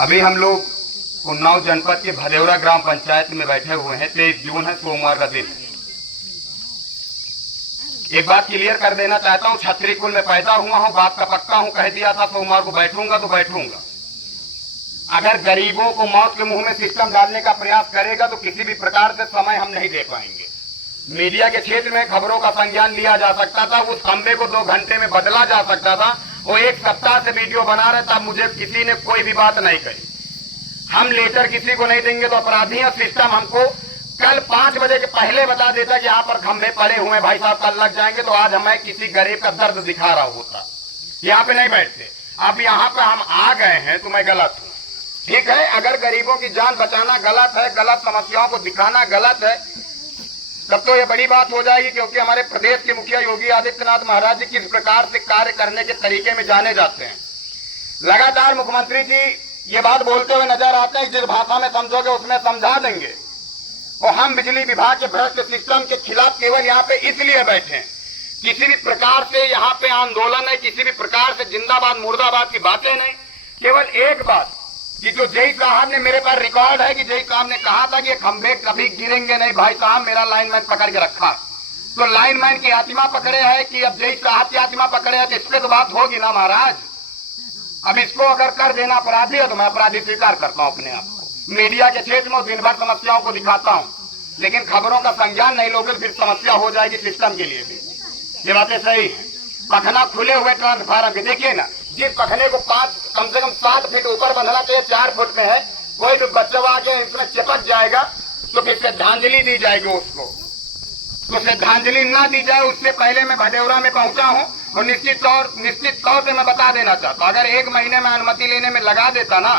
अभी हम लोग उन्नाव जनपद के भदेवरा ग्राम पंचायत में बैठे हुए हैं। 23 जून है, सोमवार का दिन। एक बात क्लियर कर देना चाहता हूँ, छतरी कुल में पैदा हुआ हूँ, बात का पक्का हूँ, कह दिया था सोमवार को बैठूंगा तो बैठूंगा। अगर गरीबों को मौत के मुंह में सिस्टम डालने का प्रयास करेगा तो किसी भी प्रकार से समय हम नहीं दे पाएंगे। मीडिया के क्षेत्र में खबरों का संज्ञान लिया जा सकता था, उस खंबे को 2 घंटे में बदला जा सकता था। वो 1 सप्ताह से वीडियो बना रहे, तब मुझे किसी ने कोई भी बात नहीं कही। हम लेटर किसी को नहीं देंगे तो अपराधी है। सिस्टम हमको कल 5 बजे के पहले बता देता कि यहाँ पर खंबे पड़े हुए हैं, भाई साहब कल लग जाएंगे, तो आज हमें किसी गरीब का दर्द दिखा रहा होता। यहाँ पे नहीं बैठते। अब यहाँ पे हम आ गए हैं तो मैं गलत हूँ, ठीक है। अगर गरीबों की जान बचाना गलत है, गलत समस्याओं को दिखाना गलत है, तब तो ये बड़ी बात हो जाएगी। क्योंकि हमारे प्रदेश के मुखिया योगी आदित्यनाथ महाराज जी किस प्रकार से कार्य करने के तरीके में जाने जाते हैं। लगातार मुख्यमंत्री जी ये बात बोलते हुए नजर आते हैं, जिस भाषा में समझोगे उसमें समझा देंगे। और हम बिजली विभाग के भ्रष्ट सिस्टम के खिलाफ केवल यहाँ पे इसलिए बैठे हैं, किसी भी प्रकार से यहाँ पे आंदोलन है, किसी भी प्रकार से जिंदाबाद मुर्दाबाद की बातें नहीं। केवल एक बात कि जो जय साहब ने, मेरे पास रिकॉर्ड है कि जय साहब ने कहा था कि खंबे कभी गिरेंगे नहीं। भाई साहब मेरा लाइनमैन पकड़ के रखा, तो लाइनमैन की आत्मा पकड़े है कि अब जय साहब की आत्मा पकड़े है, तो इस पे तो बात होगी ना महाराज। अब इसको अगर कर देना अपराधी है तो मैं अपराधी स्वीकार करता हूँ अपने आप को। मीडिया के क्षेत्र में दिन भर समस्याओं को दिखाता हूँ, लेकिन खबरों का संज्ञान नहीं लोगे फिर समस्या हो जाएगी सिस्टम के लिए भी। ये बातें सही है। पखना खुले हुए ट्रांसफार्मर के देखिए ना, जिस पखने को कम से कम 7 फीट ऊपर बंधना चाहिए 4 फुट में है, कोई भी बच्चा आके इसमें चिपक जाएगा तो फिर श्रद्धांजलि दी जाएगी उसको। तो श्रद्धांजलि ना दी जाए उससे पहले मैं भदेवरा में पहुंचा हूं और निश्चित तौर से मैं बता देना चाहता हूं, अगर 1 महीने में अनुमति लेने में लगा देता ना,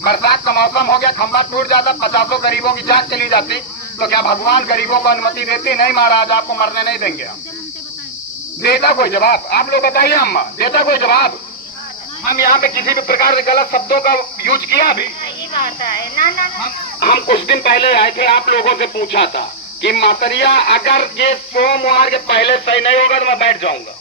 बरसात का मौसम हो गया, खंबा टूट जाता, 50 गरीबों की जान चली जाती, तो क्या भगवान गरीबों को अनुमति देती? नहीं महाराज, आपको मरने नहीं देंगे हम। देता कोई जवाब? आप लोग बताइए अम्मा, देता कोई जवाब? हम यहाँ पे किसी भी प्रकार के गलत शब्दों का यूज किया अभी? सही बात है ना। हम कुछ दिन पहले आए थे, आप लोगों से पूछा था कि मातरिया अगर ये सोमवार के पहले सही नहीं होगा तो मैं बैठ जाऊंगा।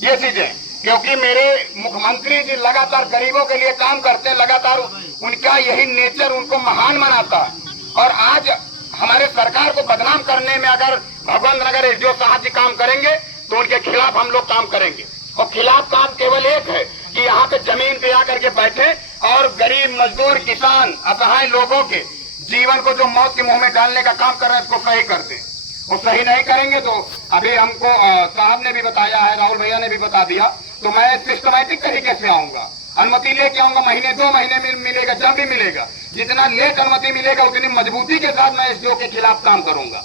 ये चीजें, क्योंकि मेरे मुख्यमंत्री जी लगातार गरीबों के लिए काम करते हैं, लगातार उनका यही नेचर उनको महान बनाता है। और आज हमारे सरकार को बदनाम करने में अगर भगवंत नगर एसडीओ साहब जी काम करेंगे तो उनके खिलाफ हम लोग काम करेंगे। और खिलाफ काम केवल एक है कि यहाँ पे जमीन पे आकर के बैठे और गरीब मजदूर किसान असहाय लोगों के जीवन को जो मौत के मुंह में डालने का काम कर रहे हैं इसको सही कर दें। और सही नहीं करेंगे तो अभी हमको साहब ने भी बताया है, राहुल भैया ने भी बता दिया, तो मैं सिस्टमैटिक तरीके से आऊंगा, अनुमति लेके आऊंगा। महीने 2 महीने में मिलेगा, जब भी मिलेगा, जितना लेट अनुमति मिलेगा उतनी मजबूती के साथ मैं एसडीओ के खिलाफ काम करूंगा।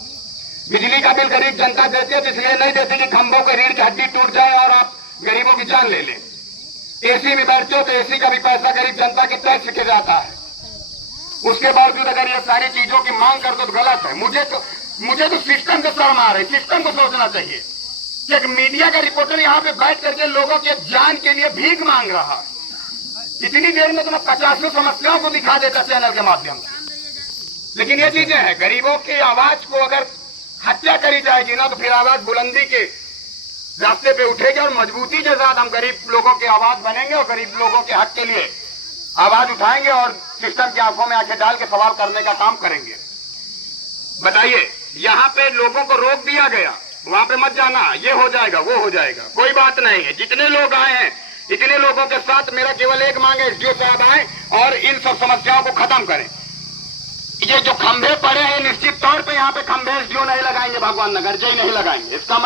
बिजली का बिल गरीब जनता देती है तो इसलिए नहीं देती कि खंभों के रीढ़ की हड्डी टूट जाए और आप गरीबों की जान ले लें। एसी में बैठते हो तो एसी का भी पैसा गरीब जनता के टैक्स के जाता है। उसके बावजूद अगर ये सारी चीजों की मांग कर दो तो गलत है। मुझे तो सिस्टम को शर्म आ रही, सिस्टम को सोचना चाहिए कि एक मीडिया का रिपोर्टर यहाँ पे बैठ करके लोगों के जान के लिए भीख मांग रहा है। इतनी देर में तो मैं 50 समस्याओं को दिखा देता चैनल के माध्यम से। लेकिन ये चीजें हैं, गरीबों की आवाज को अगर हत्या करी जाएगी ना तो फिर आवाज बुलंदी के रास्ते पे उठेगी और मजबूती के साथ हम गरीब लोगों की आवाज बनेंगे और गरीब लोगों के हक के लिए आवाज उठाएंगे और सिस्टम की आंखों में आंखें डाल के सवाल करने का काम करेंगे। बताइए, यहाँ पे लोगों को रोक दिया गया, वहां पे मत जाना, ये हो जाएगा वो हो जाएगा, कोई बात नहीं है। जितने लोग आए हैं इतने लोगों के साथ मेरा केवल एक मांग है, एसडीओ साहब आए और इन सब समस्याओं को खत्म करें। ये जो खंभे पड़े हैं निश्चित तौर पे यहाँ पे खंभे एसडीओ नहीं लगाएंगे, भगवान नगर जय नहीं लगाएंगे। इसका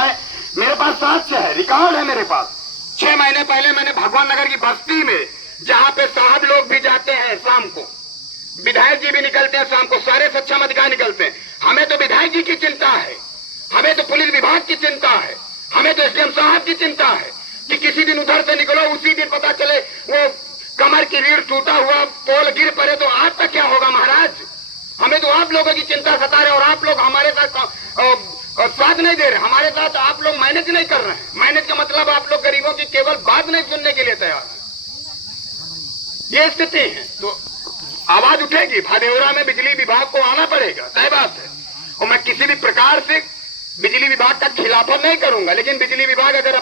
मेरे पास साक्ष्य है, रिकॉर्ड है मेरे पास। 6 महीने पहले मैंने भगवान नगर की बस्ती में, जहाँ पे साहब लोग भी जाते हैं शाम को, विधायक जी भी निकलते हैं शाम को, सारे सक्षम अधिकारी निकलते हैं। हमें तो विधायक जी की चिंता है, हमें तो पुलिस विभाग की चिंता है, हमें तो एसडीएम साहब की चिंता है कि किसी दिन उधर से निकलो, उसी दिन पता चले वो कमर की रीढ़ टूटा हुआ पोल गिर पड़े तो आपका क्या होगा महाराज? हमें तो आप लोगों की चिंता सता रहे और आप लोग हमारे साथ साथ नहीं दे रहे, हमारे साथ आप लोग मैनेज नहीं कर रहे हैं। मैनेज का मतलब आप लोग गरीबों की केवल बात नहीं सुनने के लिए तैयार है। ये स्थिति है तो आवाज उठेगी। भदेवरा में बिजली विभाग को आना पड़ेगा, तय बात है। और मैं किसी भी प्रकार से बिजली विभाग का खिलाफत नहीं करूंगा, लेकिन बिजली विभाग अगर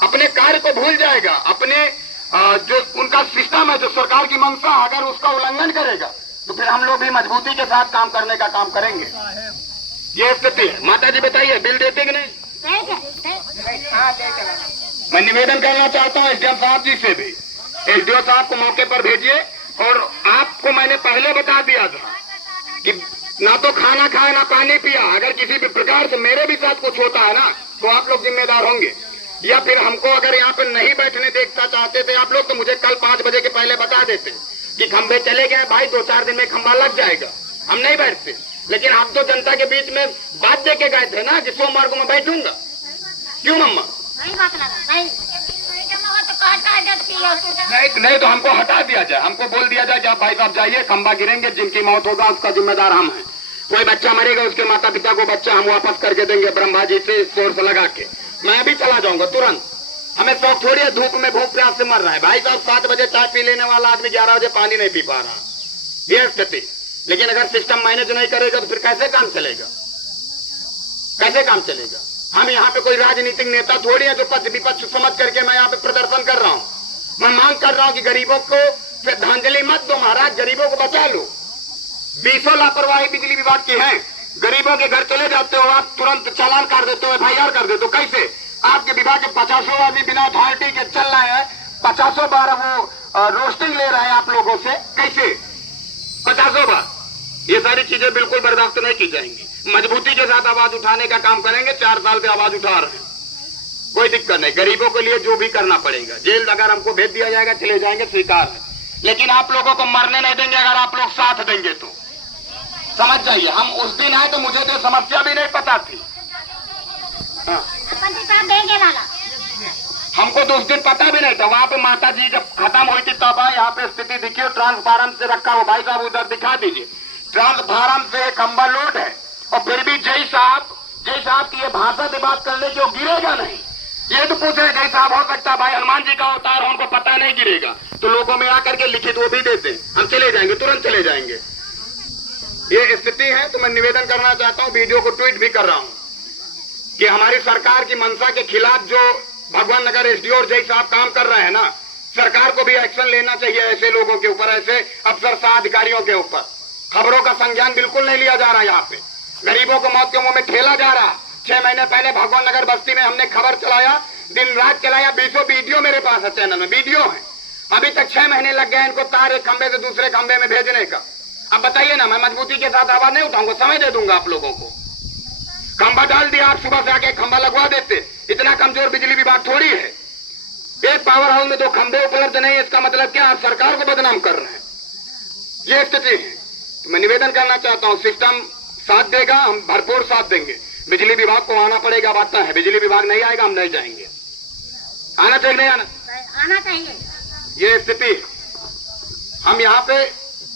अपने कार्य को भूल जाएगा, अपने जो उनका सिस्टम है, जो सरकार की मंशा, अगर उसका उल्लंघन करेगा तो फिर हम लोग भी मजबूती के साथ काम करने का काम करेंगे। ये स्थिति है। माता जी बताइए, बिल देते कि नहीं? मैं निवेदन करना चाहता हूँ एसडीएम साहब जी से भी, एसडीओ साहब को मौके पर भेजिए। और आपको मैंने पहले बता दिया था कि ना तो खाना खाया ना पानी पिया, अगर किसी भी प्रकार से मेरे भी साथ कुछ होता है ना तो आप लोग जिम्मेदार होंगे। या फिर हमको अगर यहाँ पे नहीं बैठने देखना चाहते थे आप लोग तो मुझे कल 5 बजे के पहले बता देते कि खंबे चले गए भाई, 2-4 दिन में खंबा लग जाएगा, हम नहीं बैठते। लेकिन आप तो जनता के बीच में बात दे के गए थे ना कि सोमवार को मैं बैठूंगा। क्यों मम्मा? नहीं तो हमको हटा दिया जाए, हमको बोल दिया जाए कि आप भाई साहब जाइए, खंबा गिरेंगे, जिनकी मौत होगा उसका जिम्मेदार हम हैं। कोई बच्चा मरेगा उसके माता पिता को बच्चा हम वापस करके देंगे ब्रह्मा जी से सोर्स लगा के। मैं भी चला जाऊंगा तुरंत। हमें शौक थोड़ी है धूप में भूख प्यास से मर रहा है भाई साहब। 7 बजे चाय पी लेने वाला आदमी 11 बजे पानी नहीं पी पा रहा, ये स्थिति। लेकिन अगर सिस्टम मैनेज नहीं करेगा तो फिर कैसे काम चलेगा? कैसे काम चलेगा? हम यहाँ पे कोई राजनीतिक नेता थोड़ी है जो पक्ष विपक्ष समझ करके मैं यहाँ पे प्रदर्शन कर रहा हूँ। मैं मांग कर रहा हूँ कि गरीबों को श्रद्धांजलि मत दो महाराज, गरीबों को बचा लो। 20 लापरवाही बिजली विभाग की है। गरीबों के घर चले जाते हो आप, तुरंत चालान कर देते हो, FIR कर देते हो। कैसे? आपके विभाग के 50 आदमी बिना अथॉरिटी के चल रहे हैं, 50 बार वो रोस्टिंग ले रहे हैं आप लोगों से। कैसे 50 बार? ये सारी चीजें बिल्कुल बर्दाश्त नहीं की जाएंगी। मजबूती के साथ आवाज उठाने का काम करेंगे। 4 साल से आवाज उठा रहे हैं, कोई दिक्कत नहीं। गरीबों के लिए जो भी करना पड़ेगा, जेल अगर हमको भेज दिया जाएगा चले जाएंगे, स्वीकार है। लेकिन आप लोगों को मरने नहीं देंगे अगर आप लोग साथ देंगे तो। समझ जाइए, हम उस दिन आए तो मुझे तो समस्या भी नहीं पता थी। हाँ। हमको तो उस दिन पता भी नहीं था। वहाँ पे माता जी जब खत्म हुई थी तब यहाँ पे स्थिति दिखी। ट्रांसफार्म से रखा हुआ, भाई साहब उधर दिखा दीजिए, ट्रांसफार्म से खंबा लोड है और फिर भी जय साहब की ये भाषा से बात करने की वो गिरेगा नहीं। ये तो पूछ रहे जय साहब हो सकता भाई हनुमान जी का अवतार, उनको पता नहीं गिरेगा तो लोगों में आकर के लिखित वो भी देते, हम चले जाएंगे, तुरंत चले जाएंगे। ये स्थिति है। तो मैं निवेदन करना चाहता हूँ, वीडियो को ट्वीट भी कर रहा हूँ कि हमारी सरकार की मंशा के खिलाफ जो भगवान नगर एसडीओ और जय साहब काम कर रहे हैं ना, सरकार को भी एक्शन लेना चाहिए ऐसे लोगों के ऊपर, ऐसे अफसरशाह अधिकारियों के ऊपर। खबरों का संज्ञान बिल्कुल नहीं लिया जा रहा। यहाँ पे गरीबों को मौत के मुंह में ठेला जा रहा। 6 महीने पहले भगवान नगर बस्ती में हमने खबर चलाया, दिन रात चलाया, 20 वीडियो मेरे पास है, चैनल में वीडियो है। अभी तक 6 महीने लग गए इनको तार एक खंबे से दूसरे खंबे में भेजने का। अब बताइए ना, मैं मजबूती के साथ आवाज नहीं उठाऊंगा, समय दे दूंगा आप लोगों को। खंबा डाल दिया, आप सुबह से आके खंबा लगवा देते। इतना कमजोर बिजली विभाग थोड़ी है। एक पावर हाउस में 2 खंबे उपलब्ध नहीं है, इसका मतलब क्या? आप सरकार को बदनाम कर रहे हैं। ये स्थिति है। तो मैं निवेदन करना चाहता हूँ, सिस्टम साथ देगा, हम भरपूर साथ देंगे। बिजली विभाग को आना पड़ेगा, बात है। बिजली विभाग नहीं आएगा, हम नहीं जाएंगे। आना चाहिए नहीं आना चाहिए, ये स्थिति। हम यहाँ पे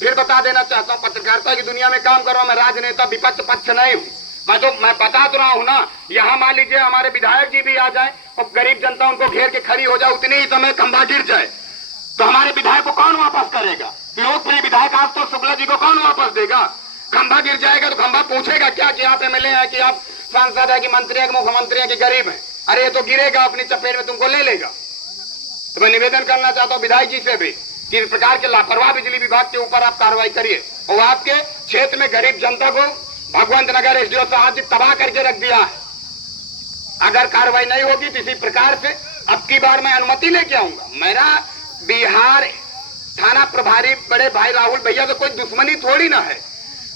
फिर बता देना चाहता हूँ, पत्रकारिता की दुनिया में काम कर रहा हूँ मैं, राजनेता विपक्ष पक्ष नहीं हूँ। मैं बता तो रहा हूँ ना, यहाँ मान लीजिए हमारे विधायक जी भी आ जाए और गरीब जनता उनको घेर के खड़ी हो जाए, उतनी ही समय खंबा गिर जाए तो हमारे विधायक को कौन वापस करेगा? लोकप्रिय विधायक आज तो शुक्ला जी को कौन वापस देगा? खंबा गिर जाएगा तो खंबा पूछेगा क्या कि आप MLA है, कि आप सांसद है, कि मंत्री है, कि मुख्यमंत्री है, कि गरीब है? अरे ये तो गिरेगा, अपनी चपेट में तुमको ले लेगा। तो मैं निवेदन करना चाहता हूँ विधायक जी से भी कि इस प्रकार के लापरवाह बिजली विभाग के ऊपर आप कार्रवाई करिए। और आपके क्षेत्र में गरीब जनता को भगवंत नगर एसडीओ साहब जी तबाह करके रख दिया है। अगर कार्रवाई नहीं होगी तो इसी प्रकार से अब की बार मैं अनुमति लेके आऊंगा। मेरा बिहार थाना प्रभारी बड़े भाई राहुल भैया तो कोई दुश्मनी थोड़ी ना है।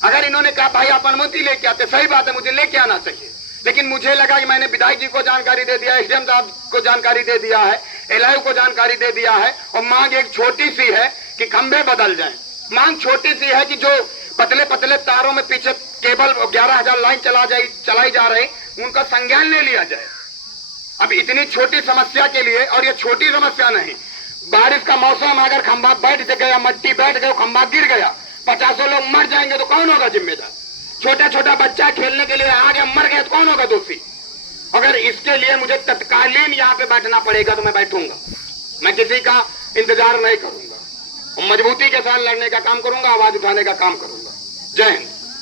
अगर इन्होंने कहा भाई आप अनुमति लेके आते, सही बात है, मुझे लेके आना चाहिए। लेकिन मुझे लगा कि मैंने विधायक जी को जानकारी दे दिया, एसडीएम साहब को जानकारी दे दिया है, LIU को जानकारी दे दिया है, और मांग एक छोटी सी है कि खंबे बदल जाएं। मांग छोटी सी है कि जो पतले पतले तारों में पीछे केबल 11,000 लाइन चलाई जा रही, उनका संज्ञान ले लिया जाए। अब इतनी छोटी समस्या के लिए, और ये छोटी समस्या नहीं, बारिश का मौसम, अगर खंबा बैठ गया, मट्टी बैठ गया, खंबा गिर गया, 50 लोग मर जाएंगे तो कौन होगा जिम्मेदार? छोटा छोटा बच्चा खेलने के लिए आ गया, मर गया तो कौन होगा दोषी? अगर इसके लिए मुझे तत्कालीन यहाँ पे बैठना पड़ेगा तो मैं बैठूंगा, मैं किसी का इंतजार नहीं करूंगा और मजबूती के साथ लड़ने का काम करूंगा, आवाज उठाने का काम करूंगा। जय हिंद।